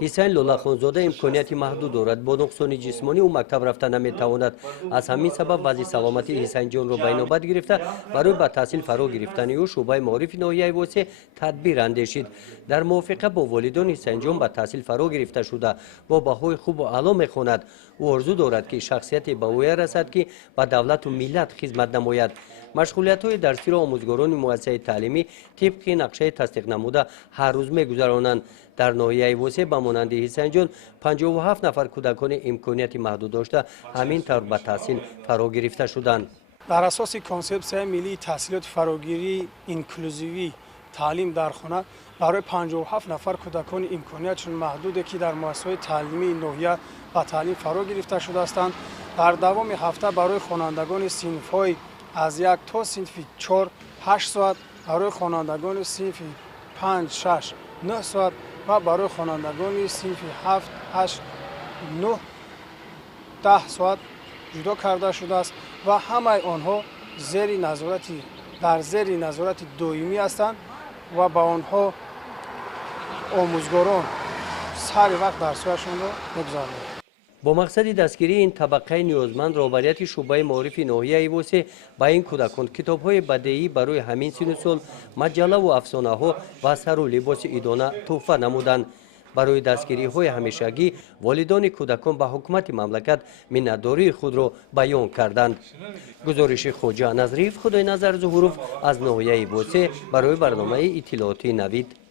حسین لولاخونزاده امکانیتی محدود دارد. با نقصان جسمانی او مکتب رفتن نمیتواند. از همین سبب وضع سلامتی حسین جان را به نوبت گرفته برای به تحصیل فرا گرفتن او شعبه معارف ناحیه واسه تدبیر اندیشید. در موافقه با والدان حسین جان به تحصیل فرا گرفته شده با بهای خوب و اعلی میخواند. او آرزو دارد که شخصیتی به وی رسد که به دولت و ملت خدمت نماید. مشغولیت‌های درسی را آموزگاران مؤسسه تعلیمی طبق نقشه تصدیق نموده هر روز می‌گذرانند. در ناحیه واسه به مانند حسین جان 57 نفر کودکان امکانیت محدود داشته همین طور به تحصیل فرا گرفته شدند. در اساس کنسپسیون ملی تحصیلات فراگیری اینکلوزیوی تعلیم در خانه برای 57 نفر کودکان امکانیتشون محدوده که در مؤسسه تعلیمی ناحیه به تعلیم فرا گرفته شده هستند. در دوام هفته برای خوانندگان صنف‌های از 1 تا صنف 4 8 ساعت، برای خوانندگان صنف 5 6 9 ساعت و برای خوانندگان صنف 7 8 9 10 ساعت جدا کرده شده است و همه آنها در زیر نظارت دائمی هستند و با آنها آموزگاران سر وقت درسشان را می‌گذرانند. با مقصد دستگیری این طبقه نیازمند رهبریت شعبه معارف ناحیه ایواسه با این کودکان کتاب‌های بدیعی برای همین سن و سال، مجله و افسانه‌ها و سر و لباس ایدانه تحفه نمودند. برای دستگیری‌های همیشگی والدان کودکان به حکومت مملکت منتداری خود را بیان کردند. گزارش خوجا نظریف خدای نظر ظهوروف از ناحیه ایواسه برای برنامه اطلاعاتی نوید.